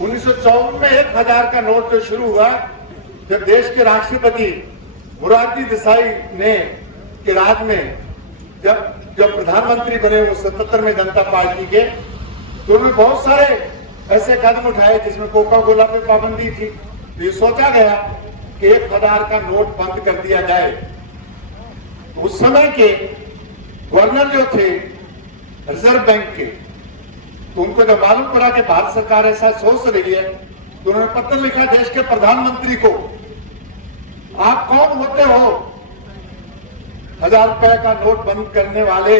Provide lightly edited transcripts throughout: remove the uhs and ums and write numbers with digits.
1954 में 1000 का नोट जो शुरू हुआ, जब देश के राष्ट्रपति मोरारजी देसाई ने के राज में जब प्रधानमंत्री बने 77 में जनता पार्टी के, तो उन्होंने बहुत सारे ऐसे कदम उठाए जिसमें कोका कोला पे पाबंदी थी। तो ये सोचा गया कि 1000 का नोट बंद कर दिया जाए। तो उस समय के गवर्नर जो थे रिजर्व बैंक के, तो उनको जब मालूम पड़ा कि भारत सरकार ऐसा सोच रही है, तो उन्होंने पत्र लिखा देश के प्रधानमंत्री को, आप कौन होते हो 1000 रुपए का नोट बंद करने वाले?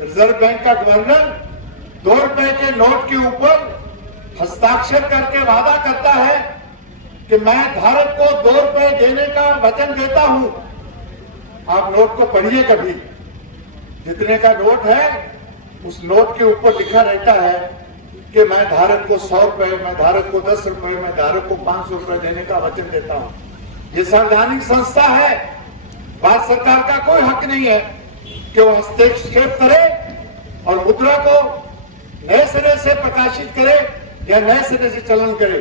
रिजर्व बैंक का गवर्नर 2 रुपए के नोट के ऊपर हस्ताक्षर करके वादा करता है कि मैं धारक को 2 रुपए देने का वचन देता हूं। आप नोट को पढ़िए कभी, जितने का नोट है उस नोट के ऊपर लिखा रहता है कि मैं धारक को 100 रुपए, मैं धारक को 10 रुपए, मैं धारक को 500 रुपए देने का वचन देता हूं। ये संवैधानिक संस्था है, भारत सरकार का कोई हक नहीं है कि वो हस्तक्षेप करे और मुद्रा को नए सिरे से प्रकाशित करे या नए सिरे से चलन करे।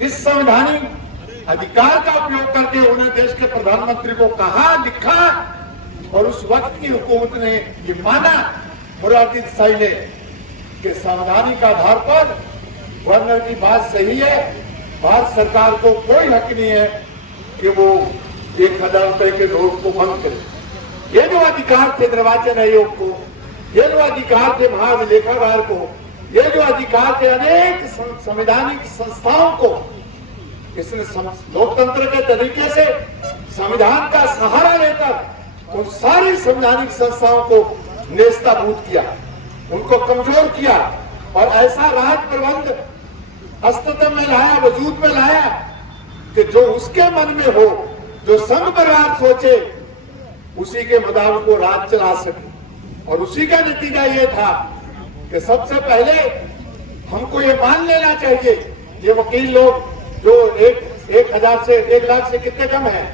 इस संवैधानिक अधिकार का उपयोग करके उन्हें देश के प्रधानमंत्री को कहा, लिखा, और उस वक्त की हुकूमत ने ये माना, मोरारजी देसाई ने, कि संवैधानिक आधार पर गवर्नर की बात सही है, भारत सरकार को कोई हक नहीं है कि वो 1000 रुपए के नोट को बंद करे। ये जो अधिकार थे निर्वाचन आयोग को, ये जो अधिकार थे महाभिलेखागार को, ये जो अधिकार थे अनेक संवैधानिक संस्थाओं को, इसने लोकतंत्र के तरीके से संविधान का सहारा लेकर उन सारी संवैधानिक संस्थाओं को नेस्तनाबूद किया, उनको कमजोर किया और ऐसा राज प्रबंध अस्तित्व में लाया, वजूद में लाया कि जो उसके मन में हो, जो संघ परिवार सोचे, उसी के मुताबिक वो राज चला सके। और उसी का नतीजा ये था कि सबसे पहले हमको ये मान लेना चाहिए, ये वकील लोग जो 1,000 से 1 लाख से कितने कम है,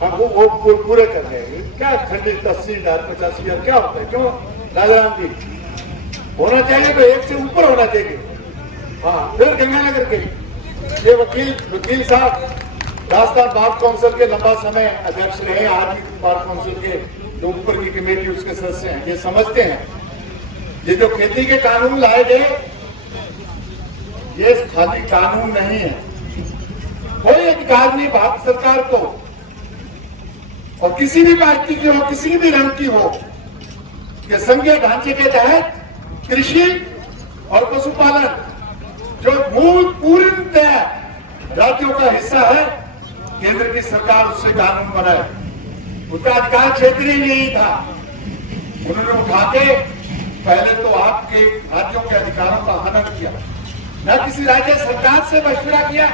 वो पूरे कर रहे हैं। क्या खंडित 80,000 85,000 क्या होता है? क्यों राजाराम जी, होना चाहिए तो 1 से ऊपर होना चाहिए। हाँ, फिर गंगानगर के ये वकील साहब राजस्थान बार काउंसिल के लंबा समय अध्यक्ष रहे, आज भी बार काउंसिल के जो ऊपर की कमेटी उसके सदस्य हैं, ये समझते हैं ये जो खेती के कानून लाए गए, ये खाली कानून नहीं है, कोई अधिकार नहीं भारत सरकार को और किसी भी पार्टी की हो, किसी भी रंग की हो, कि संघीय ढांचे के तहत कृषि और पशुपालन जो मूल पूर्णतः राज्यों का हिस्सा है, केंद्र की सरकार उससे कानून बनाए। उसका अधिकार क्षेत्र ही नहीं था। उन्होंने उठा के पहले तो आपके राज्यों के अधिकारों का हनन किया, न किसी राज्य सरकार से मशवरा किया,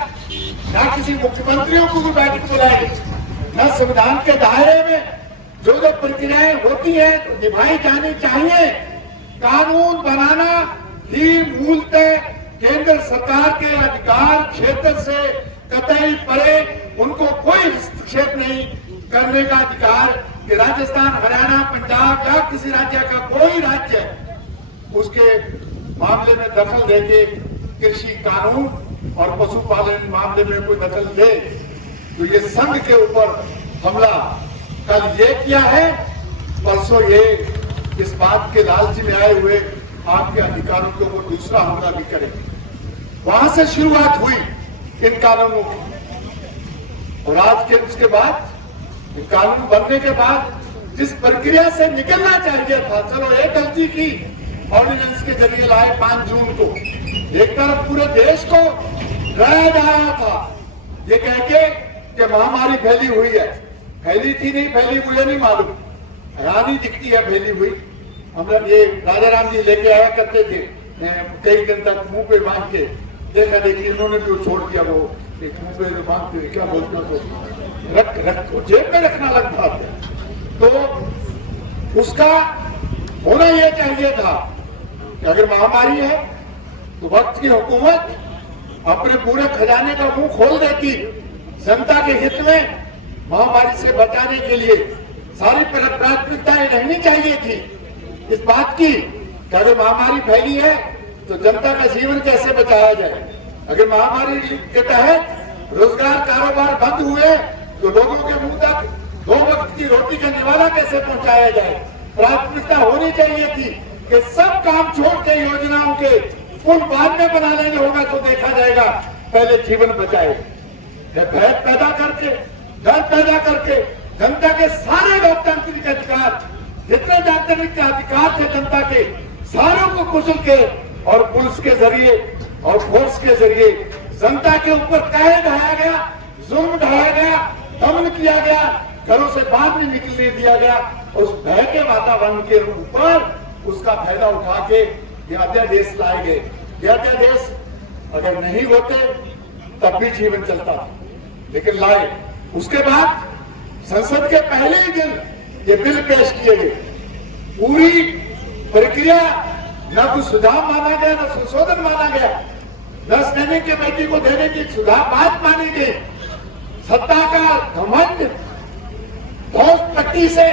न किसी मुख्यमंत्रियों को भी बैठक बुलाए, न संविधान के दायरे में जो जो प्रक्रियाएं होती है तो निभाई जानी चाहिए। कानून बनाना ही मूलतः केंद्र सरकार के अधिकार क्षेत्र से कतई परे, उनको कोई हस्तक्षेप नहीं करने का अधिकार कि राजस्थान, हरियाणा, पंजाब या किसी राज्य का कोई राज्य उसके मामले में दखल देके कृषि कानून और पशुपालन मामले में कोई दखल दे तो ये संघ के ऊपर हमला कल ये किया है, परसों ये इस बात के लालची में आए हुए आपके अधिकारों के ऊपर दूसरा हमला भी करेंगे। वहां से शुरुआत हुई इन कानूनों की और आज के उसके बाद कानून बनने के बाद जिस प्रक्रिया से निकलना चाहिए था, चलो एक गलती की, ऑर्डिनेंस के जरिए लाए 5 जून को, एक तरफ पूरे देश को डराया जा रहा था ये कह के कि महामारी फैली हुई है, फैली थी नहीं फैली मुझे नहीं मालूम, हैरानी दिखती है फैली हुई। हम ये राजाराम जी लेके आया करते थे कई दिन तक मुंह पे बांध के, देखा देखी इन्होंने भी छोड़ दिया, वो मुंह पे बांध के क्या बोलते हैं रख जेब में रखना लगता था। तो उसका होना यह चाहिए था कि अगर महामारी है तो वक्त की हुकूमत अपने पूरे खजाने का मुंह खोल देती, जनता के हित में महामारी से बचाने के लिए सारी प्राथमिकताएं रहनी चाहिए थी इस बात की कि अगर महामारी फैली है तो जनता का जीवन कैसे बचाया जाए? अगर महामारी के तहत रोजगार कारोबार बंद हुए तो लोगों के मुंह तक 2 वक्त की रोटी का निवाला कैसे पहुंचाया जाए? प्राथमिकता होनी चाहिए थी कि सब काम छोड़ के योजनाओं के पुल बाद में बना लेने होगा तो देखा जाएगा, पहले जीवन बचाए। भय पैदा करके, डर पैदा करके जनता के सारे लोकतांत्रिक अधिकार, जितने लोकतांत्रिक अधिकार थे जनता के, सारों को कुचल के और पुलिस के जरिए और फोर्स के जरिए जनता के ऊपर कहर ढाया गया, जुल्म ढाया गया, दमन किया गया, घरों से बाहर नहीं निकलने दिया गया। उस भय के वातावरण के ऊपर उसका फायदा उठा के ये अध्यादेश लाए गए। ये अध्यादेश अगर नहीं होते तब भी जीवन चलता, लेकिन लाए। उसके बाद संसद के पहले ही दिन ये बिल पेश किए गए। पूरी प्रक्रिया न कुछ सुधार माना गया, न संशोधन माना गया, न सैनिक कमेटी को देने की सुधार बात मानी गई। सत्ता का घमंड, बहुत पट्टी से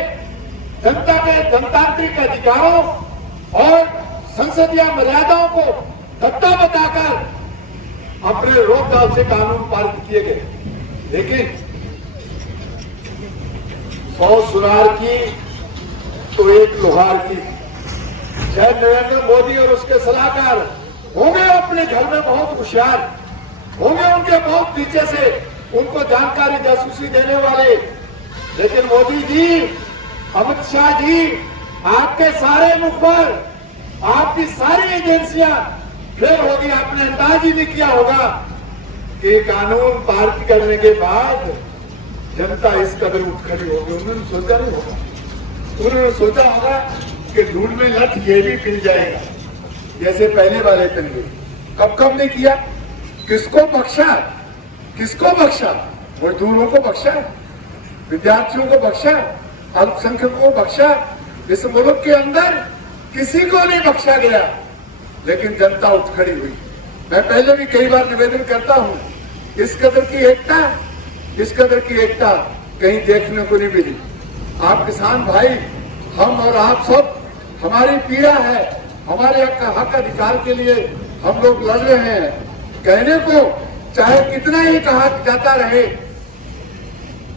जनता के जनतांत्रिक अधिकारों और संसदीय मर्यादाओं को धक्का बताकर अपने रोक दाव से कानून पारित किए गए। लेकिन 100 सुनार की तो एक लोहार की। शायद नरेंद्र मोदी और उसके सलाहकार होंगे अपने घर में बहुत होशियार, होंगे उनके बहुत पीछे से उनको जानकारी जासूसी देने वाले, लेकिन मोदी जी, अमित शाह जी, आपके सारे मुखबर, आपकी सारी एजेंसियां फेल होगी। आपने अंदाज ही नहीं किया होगा कि कानून पारित करने के बाद जनता इस कदर उठ खड़ी होगी। उन्होंने सोचा नहीं होगा, उन्होंने सोचा होगा कि दूध में लठ ये भी पिल जाएगा जैसे पहले वाले पिल। कब नहीं किया? किसको बख्शा? किसको बख्शा? मजदूरों को बख्शा, विद्यार्थियों को बख्शा, अल्पसंख्यकों को बख्शा। इस मुल्क के अंदर किसी को नहीं बख्शा गया, लेकिन जनता उठ खड़ी हुई। मैं पहले भी कई बार निवेदन करता हूं, इस कदर की एकता, इस कदर की एकता कहीं देखने को नहीं मिली। आप किसान भाई, हम और आप सब, हमारी पीड़ा है, हमारे हक अधिकार के लिए हम लोग लड़ रहे हैं। कहने को चाहे कितना ही कहा जाता रहे,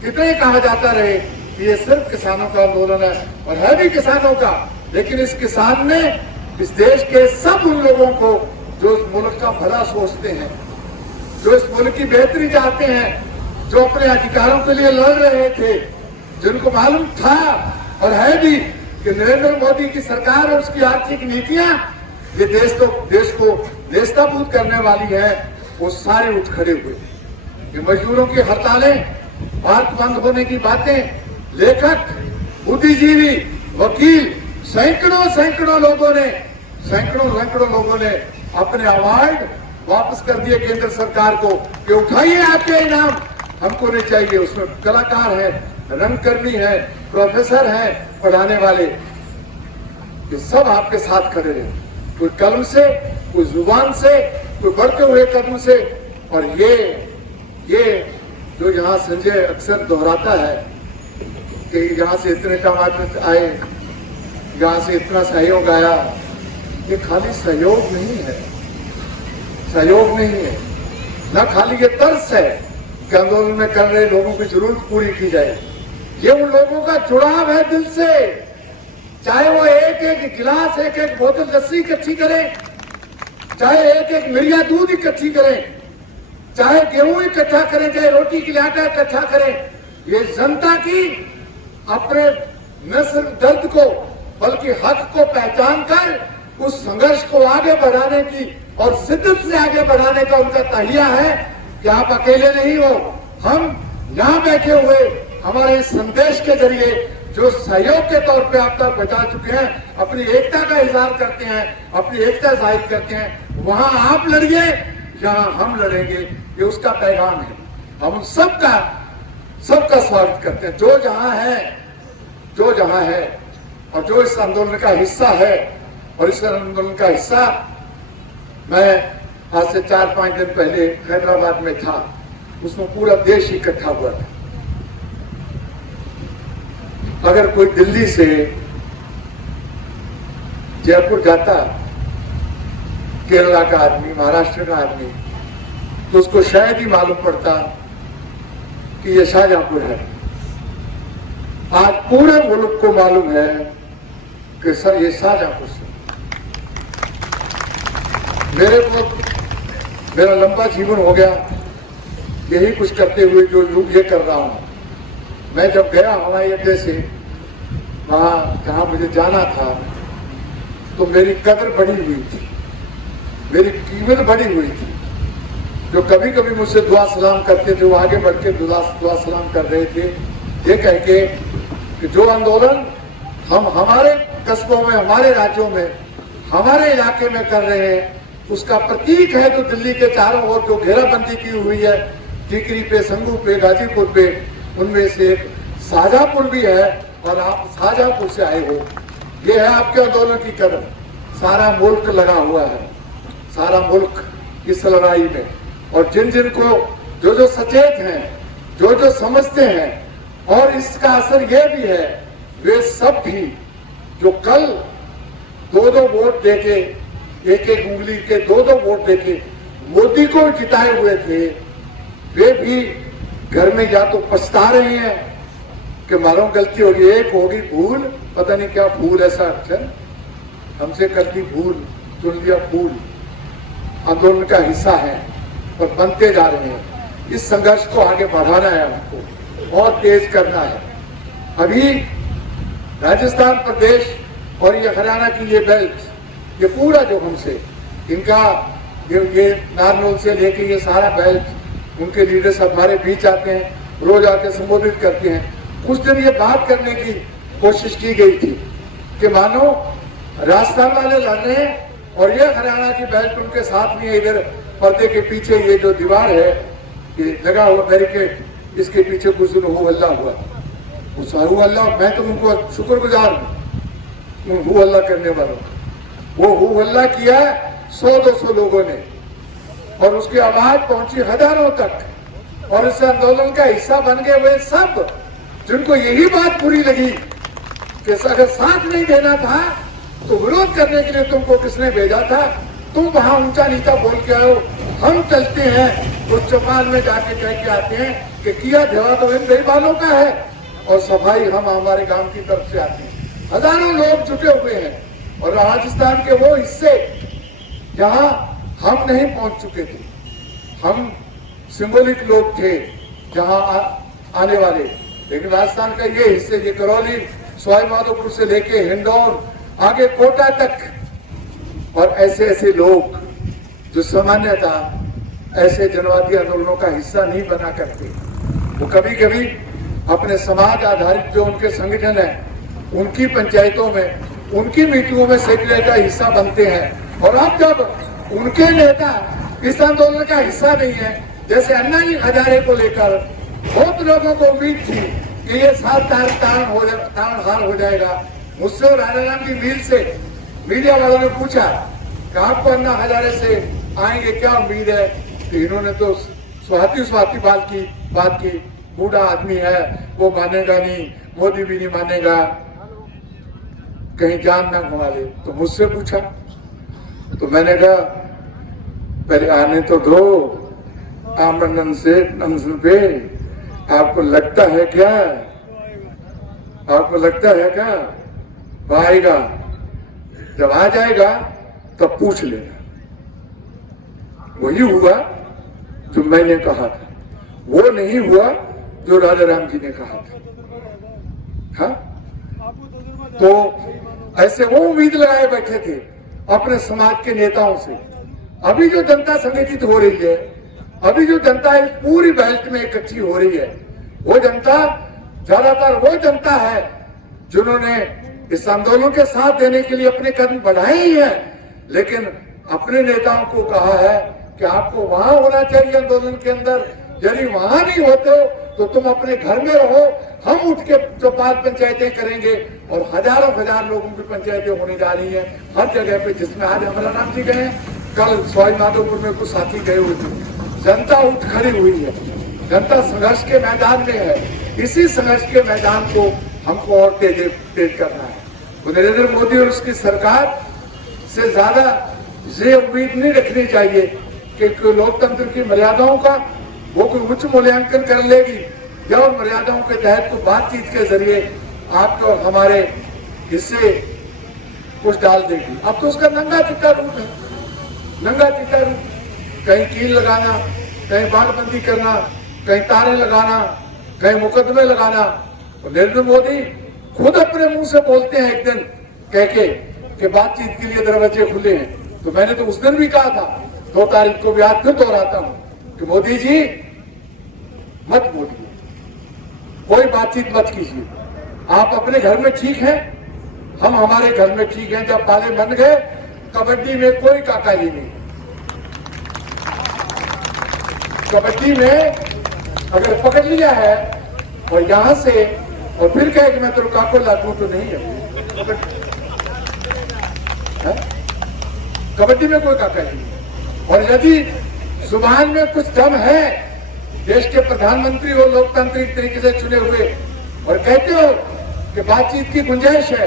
कितना ही कहा जाता रहे कि ये सिर्फ किसानों का आंदोलन है, और है भी किसानों का, लेकिन इस किसान ने इस देश के सब उन लोगों को जो इस मुल्क का भला सोचते हैं, जो इस मुल्क की बेहतरी चाहते हैं, जो अपने अधिकारों के लिए लड़ रहे थे, जिनको मालूम था और है भी कि नरेंद्र मोदी की सरकार और उसकी आर्थिक नीतियां ये देश को देशताबूत करने वाली है, वो सारे उठ खड़े हुए। ये मजदूरों की हड़तालें, भारत बंद होने की बातें, लेखक, बुद्धिजीवी, वकील, सैकड़ों लोगों ने अपने अवार्ड वापस कर दिए केंद्र सरकार को कि उठाइए आपके इनाम, हमको नहीं चाहिए। उसमें कलाकार है, रंगकर्मी है, प्रोफेसर है, पढ़ाने वाले, ये सब आपके साथ खड़े रहे, कोई कलम से, कोई जुबान से, कोई बढ़ते हुए कदम से। और ये जो यहाँ संजय अक्सर दोहराता है कि यहाँ से इतने टमाटर आए, यहाँ से इतना सहयोग आया, ये खाली सहयोग नहीं है, सहयोग नहीं है, न खाली ये तर्स है कि आंदोलन में कर रहे लोगों की जरूरत पूरी की जाए। ये उन लोगों का जुड़ाव है दिल से, चाहे वो एक गिलास, एक बोतल लस्सी इकट्ठी करें, चाहे एक मिरिया दूध इकट्ठी करें, चाहे गेहूं इकट्ठा करें, चाहे रोटी के लिए आटा इकट्ठा करें। ये जनता की अपने न सिर्फ दर्द को बल्कि हक को पहचान कर उस संघर्ष को आगे बढ़ाने की और शिद्दत से आगे बढ़ाने का उनका तहिया है कि आप अकेले नहीं हो। हम यहाँ बैठे हुए हमारे इस संदेश के जरिए जो सहयोग के तौर पे आप तक बचा चुके हैं, अपनी एकता का इजहार करते हैं, अपनी एकता जाहिर करते हैं। वहां आप लड़िए, यहाँ हम लड़ेंगे, ये उसका पैगाम है। हम सबका स्वागत करते हैं, जो जहां है और जो इस आंदोलन का हिस्सा है। और इस आंदोलन का हिस्सा मैं आज से 4-5 दिन पहले हैदराबाद में था, उसमें पूरा देश इकट्ठा हुआ था। अगर कोई दिल्ली से जयपुर जाता केरला का आदमी, महाराष्ट्र का आदमी, तो उसको शायद ही मालूम पड़ता कि ये शाहजहांपुर है। आज पूरे मुल्क को मालूम है कि सर ये शाहजहांपुर से। मेरा लंबा जीवन हो गया यही कुछ करते हुए जो ये कर रहा हूं। मैं जब गया हवाई अड्डे से वहां जहां मुझे जाना था, तो मेरी कदर बढ़ी हुई थी, मेरी कीमत बढ़ी हुई थी। जो कभी कभी मुझसे दुआ सलाम करते थे वो आगे बढ़ के दुआ सलाम कर रहे थे, ये कह के कि जो आंदोलन हम हमारे कस्बों में, हमारे राज्यों में, हमारे इलाके में कर रहे हैं, उसका प्रतीक है जो दिल्ली के चारों ओर जो घेराबंदी की हुई है, टीकरी पे, संगू पे, गाजीपुर पे, उनमें से एक शाहजहांपुर भी है और आप शाहजहांपुर से आए हो। ये है आपके आंदोलन की कदर। सारा मुल्क लगा हुआ है, सारा मुल्क इस लड़ाई में। और जिन जिन को जो सचेत हैं, जो समझते हैं, और इसका असर ये भी है, वे सब भी जो कल 2-2 वोट देके, एक उंगली के 2-2 वोट देके मोदी को जिताए हुए थे, वे भी घर में या तो पछता रहे हैं कि मालूम गलती होगी, एक होगी भूल, पता नहीं क्या भूल, ऐसा अक्षर हमसे करती भूल, चुन लिया फूल। आंदोलन का हिस्सा है और बनते जा रहे हैं। इस संघर्ष को आगे बढ़ाना है, हमको और तेज करना है। अभी राजस्थान प्रदेश और ये हरियाणा की ये बेल्ट, ये पूरा जो हमसे इनका ये नारनौल से लेके ये सारा बेल्ट, उनके लीडर्स हमारे बीच आते हैं, रोज आके संबोधित करते हैं। कुछ दिन ये बात करने की कोशिश की गई थी कि मानो राजस्थान वाले लड़ रहे हैं और ये हरियाणा की बेल्ट उनके साथ में, इधर पर्दे के पीछे ये जो दीवार है, ये लगा हुआ बैरिकेड, इसके पीछे कुछ दिन हो हल्ला हुआ। उस हो हल्ला, मैं तो उनको शुक्रगुजार हूँ, हो हल्ला करने वालों। वो हो हल्ला किया 100-200 लोगों ने, और उसकी आवाज पहुंची हजारों तक, और इस आंदोलन का हिस्सा बन गए वे सब जिनको यही बात बुरी लगी कि अगर साथ नहीं देना था तो विरोध करने के लिए तुमको किसने भेजा था, तुम वहां ऊंचा नीचा बोल के आओ, हम चलते हैं उस चौपाल में जाके कह के आते हैं कि किया देवा तो इन बेईमानों का है, और सफाई हम हमारे गांव की तरफ से आते हैं। हजारों लोग जुटे हुए हैं, और राजस्थान के वो हिस्से जहां हम नहीं पहुंच चुके थे, हम सिंबॉलिक लोग थे जहां आने वाले, लेकिन राजस्थान का ये हिस्से, ये करौली, सवाई माधोपुर से लेके हिंडौन, आगे कोटा तक, और ऐसे ऐसे लोग जो सामान्यतः ऐसे जनवादी आंदोलनों का हिस्सा नहीं बना करते, वो कभी कभी अपने समाज आधारित जो उनके संगठन है, उनकी पंचायतों में, उनकी मीटिंगों में सेक्रेटरी का हिस्सा बनते हैं। और अब जब उनके नेता इस आंदोलन का हिस्सा नहीं है, जैसे अन्ना जी हजारे को लेकर बहुत लोगों को उम्मीद थी कि ये साथ तारण हो जाएगा। मुझसे और राजाराम की मील से मीडिया वालों ने पूछा कि आपको अन्ना हजारे से आएंगे, क्या उम्मीद है? तो इन्होंने तो स्वाति बात की, बूढ़ा आदमी है, वो मानेगा नहीं, मोदी भी नहीं मानेगा, कहीं जान ना घुमा ले। तो मुझसे पूछा, तो मैंने कहा पहले आने तो दो, आमंत्रण से नमस्ते पे, आपको लगता है क्या, आपको लगता है क्या वो आएगा? जब आ जाएगा तब पूछ लेना। वही हुआ जो मैंने कहा था, वो नहीं हुआ जो राजा राम जी ने कहा था। हाँ, तो ऐसे वो उम्मीद लगाए बैठे थे अपने समाज के नेताओं से। अभी जो जनता संगठित हो रही है, अभी जो जनता इस पूरी बेल्ट में इकट्ठी हो रही है, वो जनता ज्यादातर वो जनता है जिन्होंने इस आंदोलन के साथ देने के लिए अपने कदम बढ़ाए ही हैं, लेकिन अपने नेताओं को कहा है कि आपको वहां होना चाहिए आंदोलन के अंदर। यदि वहां नहीं होते तो तुम अपने घर में रहो, हम उठ के चौपाल पंचायतें करेंगे, और हजार लोगों की पंचायतें होने जा रही हैं हर जगह पे, जिसमें आज अमरनाथ जी गए, कल सवाई माधोपुर में कुछ साथी गए हुए थे। जनता उठ खड़ी हुई है, जनता संघर्ष के मैदान में है। इसी संघर्ष के मैदान को हमको और तेज करना है। तो नरेंद्र मोदी और उसकी सरकार से ज्यादा ये उम्मीद नहीं रखनी चाहिए कि लोकतंत्र की मर्यादाओं का वो कोई उच्च मूल्यांकन कर लेगी या उन मर्यादाओं के तहत तो बातचीत के जरिए आपको हमारे हिस्से कुछ डाल देगी। अब तो उसका नंगा चिट्टा रूप है, नंगा चिट्टा रूप। कहीं कील लगाना, कहीं बाड़बंदी करना, कहीं तारे लगाना, कहीं मुकदमे लगाना। तो नरेंद्र मोदी खुद अपने मुंह से बोलते हैं एक दिन कह के कि बातचीत के लिए दरवाजे खुले हैं। तो मैंने तो उस दिन भी कहा था, 2 तारीख को भी आज फिर दोहराता हूं कि मोदी जी मत बोलिए, कोई बातचीत मत कीजिए। आप अपने घर में ठीक हैं, हम हमारे घर में ठीक हैं। जब ताले बन गए, कबड्डी में कोई काकाली नहीं। कबड्डी में अगर पकड़ लिया है और यहां से और फिर कहे कि मैं तेरे काको लागू तो नहीं है, कबड्डी में कोई काकाली नहीं। और यदि जुबान में कुछ दम है, देश के प्रधानमंत्री हो लोकतांत्रिक तरीके से चुने हुए, और कहते हो कि बातचीत की गुंजाइश है,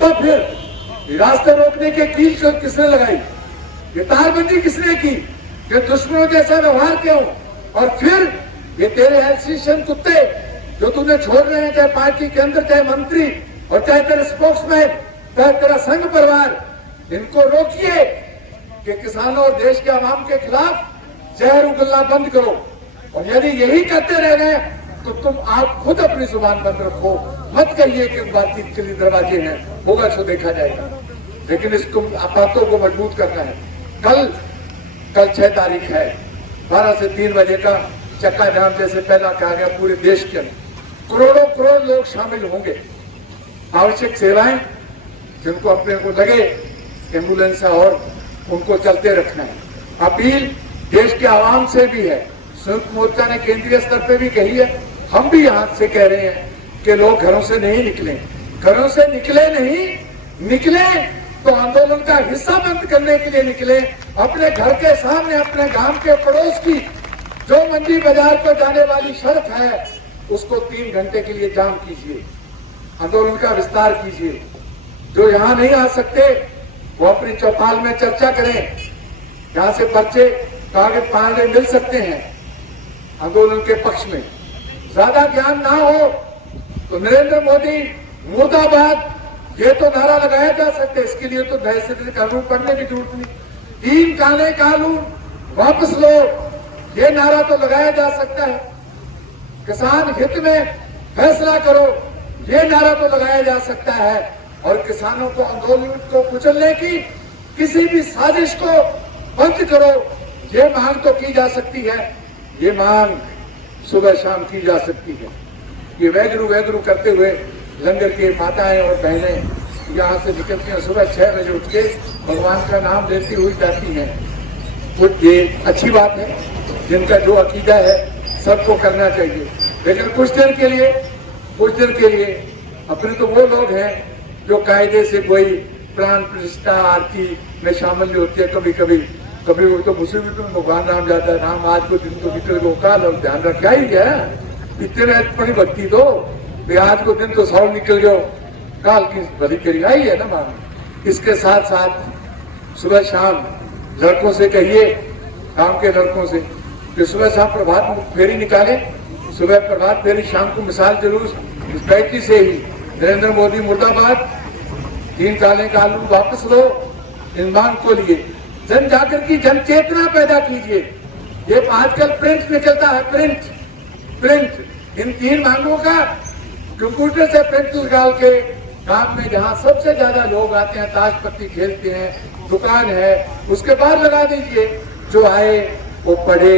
तो फिर रास्ते रोकने के कील को किसने लगाई, ये तारबंदी किसने की, ये दुश्मनों जैसा व्यवहार क्यों? और फिर ये तेरे एसोसिएशन कुत्ते जो तूने छोड़ रहे हैं, चाहे पार्टी के अंदर, चाहे मंत्री और चाहे तेरे स्पोक्समैन, चाहे तेरा संघ परिवार, इनको रोकिए कि किसानों और देश के आवाम के खिलाफ जहर उगलना बंद करो। और यदि यही करते रह गए तो तुम आप खुद अपनी जुबान बंद रखो, मत कहिए कि बातचीत के लिए दरवाजे हैं, होगा तो देखा जाएगा। लेकिन इसको बातों को मजबूत करना है। कल 6 तारीख है, 12 से 3 बजे का चक्का जाम जैसे पहला कहा गया पूरे देश के अंदर करोड़ों करोड़ लोग शामिल होंगे। आवश्यक सेवाएं जिनको अपने को लगे एम्बुलेंस और उनको चलते रखना है। अपील देश के आवाम से भी है, संयुक्त मोर्चा ने केंद्रीय स्तर पे भी कही है, हम भी यहां से कह रहे हैं कि लोग घरों से नहीं निकलें। घरों से निकले नहीं, निकले तो आंदोलन का हिस्सा बंद करने के लिए निकले। अपने घर के सामने, अपने गांव के पड़ोस की जो मंडी बाजार को जाने वाली सड़क है, उसको 3 घंटे के लिए जाम कीजिए, आंदोलन का विस्तार कीजिए। जो यहां नहीं आ सकते वो अपनी चौपाल में चर्चा करें, यहां से पर्चे कागज पाने मिल सकते हैं आंदोलन के पक्ष में। ज्यादा ज्ञान ना हो तो नरेंद्र मोदी मुर्दाबाद ये तो नारा लगाया जा सकता है, इसके लिए तो नए सिरे से कानून पढ़ने की जरूरत नहीं। 3 काले कानून वापस लो, ये नारा तो लगाया जा सकता है। किसान हित में फैसला करो, ये नारा तो लगाया जा सकता है। और किसानों को आंदोलन को कुचलने की किसी भी साजिश को बंद करो, ये मांग तो की जा सकती है। ये मांग सुबह शाम की जा सकती है। ये वैगरू करते हुए लंगर के माताएं और बहनें यहाँ से निकलती हैं, सुबह 6 बजे उठ के भगवान का नाम लेती हुई जाती हैं। कुछ ये अच्छी बात है, जिनका जो अकीदा है सबको करना चाहिए। लेकिन कुछ देर के लिए अपने तो वो लोग हैं जो कायदे से कोई प्राण प्रतिष्ठा आरती में शामिल नहीं होती है। कभी वो तो मुसीबत में भगवान राम जाता है, राम आज को दिन तो निकल गो काल, और ध्यान रखा ही गया इतने बड़ी भक्ति तो आज को दिन तो 100 निकल गयो, काल की भली करी आई है ना मान। इसके साथ साथ सुबह शाम लड़कों से कहिए, गांव के लड़कों से कि सुबह शाम प्रभात फेरी निकाले, सुबह प्रभात फेरी, शाम को मिसाल जुलूस। इस बैठकी से ही नरेंद्र मोदी मुर्दाबाद, 3 काले कानून वापस लो, इन मांग को लिए जन जाकर की जन चेतना पैदा कीजिए। ये आजकल प्रिंट निकलता है, प्रिंट इन 3 मांगों का कंप्यूटर से प्रिंट निकाल के गांव में जहां सबसे ज्यादा लोग आते हैं, ताश पत्ती खेलते हैं, दुकान है, उसके बाद लगा दीजिए। जो आए वो पढ़े,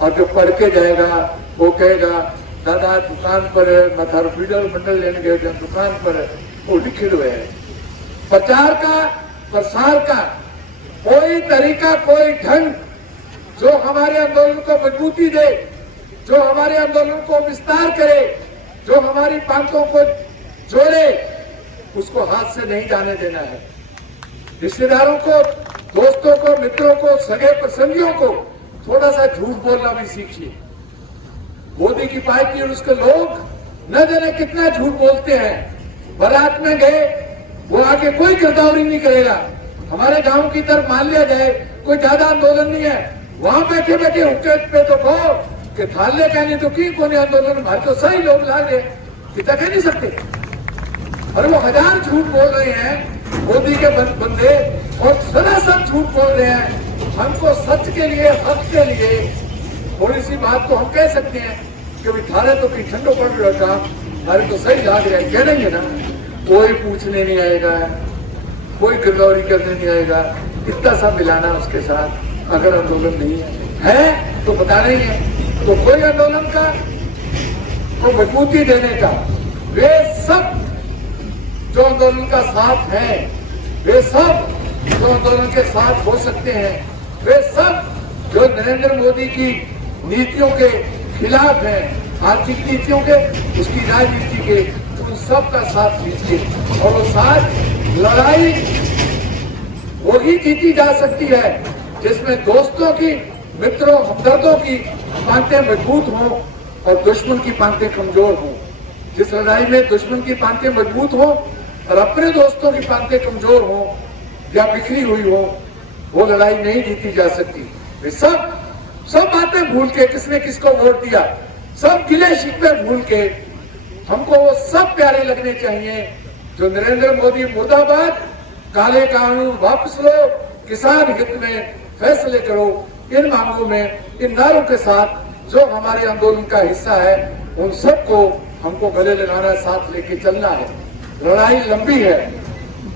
और जो पढ़ के जाएगा वो कहेगा दादा दुकान पर मैं थारो फीडर मंडल लेने गए थे, दुकान पर वो लिखे हुए है। प्रचार का, प्रसार का कोई तरीका, कोई ढंग जो हमारे आंदोलन को मजबूती दे, जो हमारे आंदोलन को विस्तार करे, जो हमारी बातों को जोड़े, उसको हाथ से नहीं जाने देना है। रिश्तेदारों को, दोस्तों को, मित्रों को, सगे प्रसंगियों को थोड़ा सा झूठ बोलना भी सीखिए। मोदी की पार्टी और उसके लोग न जाने कितना झूठ बोलते हैं। बारात में गए, वो आके कोई गिरदावरी नहीं करेगा, हमारे गांव की तरफ मान लिया जाए कोई ज्यादा आंदोलन नहीं है, वहां बैठे बैठे हुक्के पे तो कहो कि थाले कहने तो की कोने आंदोलन हमारे तो सही लोग ला रहे, इतना कह नहीं सकते। और वो हजार झूठ बोल रहे हैं मोदी के बंदे, और सरासर झूठ बोल रहे हैं। हमको सच के लिए, हक के लिए थोड़ी सी बात तो हम कह सकते हैं कि भाई थारे तो कहीं ठंडो पड़ रहा था, हमारे तो सही लाग रहा है, कह देंगे ना। कोई पूछने नहीं आएगा, कोई गिरदौरी करने नहीं आएगा, इतना सा मिलाना उसके साथ। अगर आंदोलन नहीं है तो बता रही है, तो कोई आंदोलन का को मजबूती देने का, वे सब जो आंदोलन का साथ है, वे सब जो आंदोलन के साथ हो सकते हैं, वे सब जो नरेंद्र मोदी की नीतियों के खिलाफ हैं, आर्थिक नीतियों के, उसकी राजनीति के, उन सब का साथ दीजिए। और वो साथ लड़ाई वही जीती जा सकती है जिसमें दोस्तों की, मित्रों, हमदर्दों की पांतें मजबूत हों और दुश्मन की पांतें कमजोर हों। जिस लड़ाई में दुश्मन की पांतें मजबूत हों और अपने दोस्तों की पांतें कमजोर हों या बिखरी हुई हो, वो लड़ाई नहीं जीती जा सकती। वे सब बातें भूल के, किसने किसको वोट दिया, सब गिले शिकवे भूल के, हमको वो सब प्यारे लगने चाहिए जो नरेंद्र मोदी मुर्दाबाद, काले कानून वापस लो, किसान हित में फैसले करो, इन मांगों में, इन नारों के साथ जो हमारे आंदोलन का हिस्सा है, उन सबको हमको गले लगाना, साथ लेके चलना है। लड़ाई लंबी है,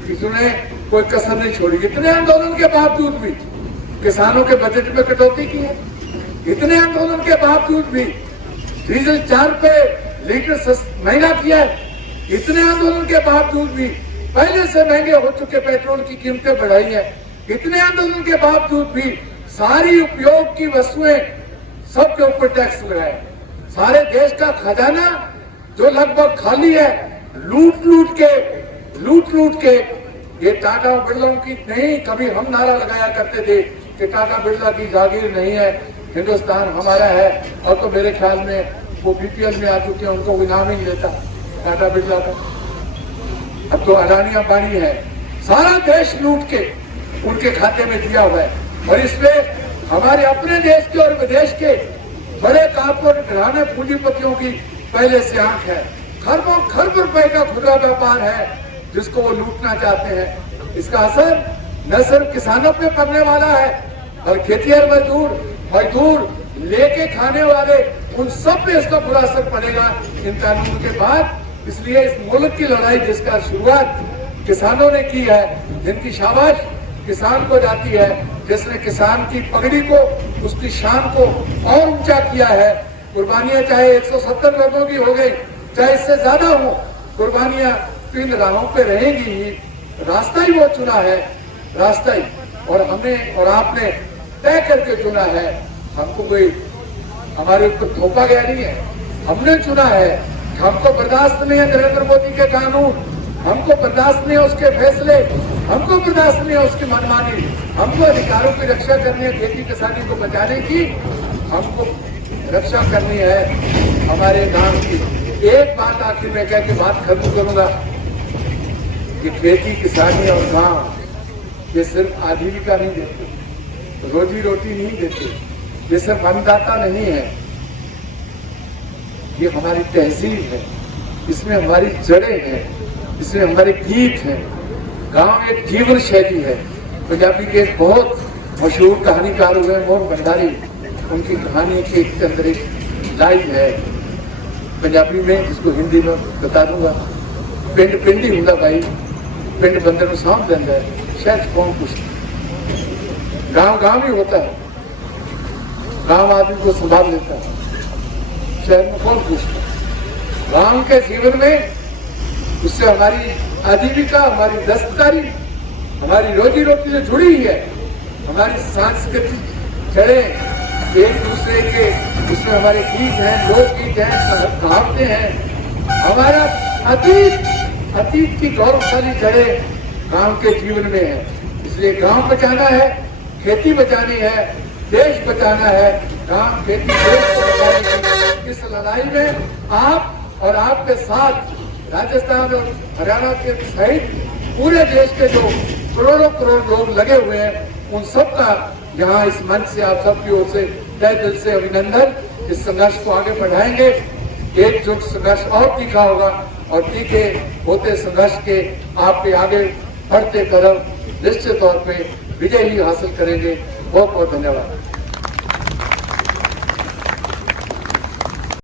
किसी कोई कसर नहीं छोड़ी। इतने आंदोलन के बावजूद भी किसानों के बजट में कटौती की है, इतने आंदोलन के बावजूद भी डीजल 4 रुपए लीटर महंगा किया है, इतने आंदोलन के बावजूद भी पहले से महंगे हो चुके पेट्रोल की कीमतें बढ़ाई है, इतने आंदोलन के बावजूद भी सारी उपयोग की वस्तुएं सबके ऊपर टैक्स लगाए। सारे देश का खजाना जो लगभग खाली है, लूट लूट के ये टाटा बिरला की नहीं, कभी हम नारा लगाया करते थे कि टाटा बिरला की जागीर नहीं है, हिंदुस्तान हमारा है। और तो मेरे ख्याल में वो बीपीएल में आ चुके हैं, उनको इनाम ही लेता टाटा बिरला का। अब तो अडानी अंबानी है, सारा देश लूट के उनके खाते में दिया हुआ है। और इसमें हमारे अपने देश के और विदेश के बड़े कारपोरेट घराने पूंजीपतियों की पहले से आंख है। खरबों खरब रुपए का खुदरा व्यापार है जिसको वो लूटना चाहते हैं। इसका असर न सिर्फ किसानों पे पड़ने वाला है, और खेतिहर मजदूर लेके खाने वाले, उन सब पे इसका बुरा असर पड़ेगा इन कानून के बाद। इसलिए इस मुल्क की लड़ाई जिसका शुरुआत किसानों ने की है, जिनकी शाबाश किसान को जाती है, जिसने किसान की पगड़ी को, उसकी शान को और ऊंचा किया है। कुर्बानियां चाहे 170 लोगों की हो गई, चाहे इससे ज्यादा हो, कुर्बानियां इन राहों पे रहेंगी ही। रास्ता ही वो चुना है, रास्ता ही, और हमने और आपने तय करके चुना है। हमको कोई हमारे ऊपर थोपा गया नहीं है, हमने चुना है। हमको बर्दाश्त नहीं है नरेंद्र मोदी के कानून, हमको बर्दाश्त नहीं है उसके फैसले, हमको बर्दाश्त नहीं है उसकी मनमानी। हमको अधिकारों की रक्षा करनी है, खेती किसानी को बचाने की हमको रक्षा करनी है हमारे गांव की। एक बात आखिर में कह के बात खत्म करूंगा कि खेती किसानी और गांव ये सिर्फ आजीविका नहीं देते, रोजी रोटी नहीं देते, ये सिर्फ अन्नदाता नहीं है, ये हमारी तहजीब है, इसमें हमारी जड़ें हैं, इसमें हमारे गीत हैं। गांव एक जीवन शैली है। पंजाबी के एक बहुत मशहूर कहानीकार हुए मोहन भंडारी, उनकी कहानी के अंदर एक लाइन है पंजाबी में, जिसको हिंदी में बता दूंगा। पिंड पिंड ही होता भाई, पिंड बंदे को साथ देता है, शायद कौन कुछ गांव गांव ही होता है, गांव आदमी को संभाल लेता है, शहर में कौन पूछता। गांव के जीवन में उससे हमारी आजीविका, हमारी दस्तकारी, हमारी रोजी रोटी से जुड़ी है, हमारी सांस्कृतिक जड़ें एक दूसरे के, उसमें हमारे गीत हैं, लोकगीत हैं, कहावतें हैं, हमारा अतीत की गौरवशाली जड़ें गांव के जीवन में है। इसलिए गांव बचाना है, खेती बचानी है, देश बचाना है। गांव खेती देश को बचाने की इस लड़ाई में आप और आपके साथ राजस्थान और हरियाणा के सहित पूरे देश के जो करोड़ों करोड़ लोग लगे हुए हैं, उन सबका यहाँ इस मंच से आप सबकी ओर से तहे दिल से अभिनंदन। इस संघर्ष को आगे बढ़ाएंगे, एकजुट संघर्ष और तीखा होगा और तीखे होते संघर्ष के आपके आगे बढ़ते कदम निश्चित तौर पे विजय ही हासिल करेंगे। बहुत बहुत धन्यवाद।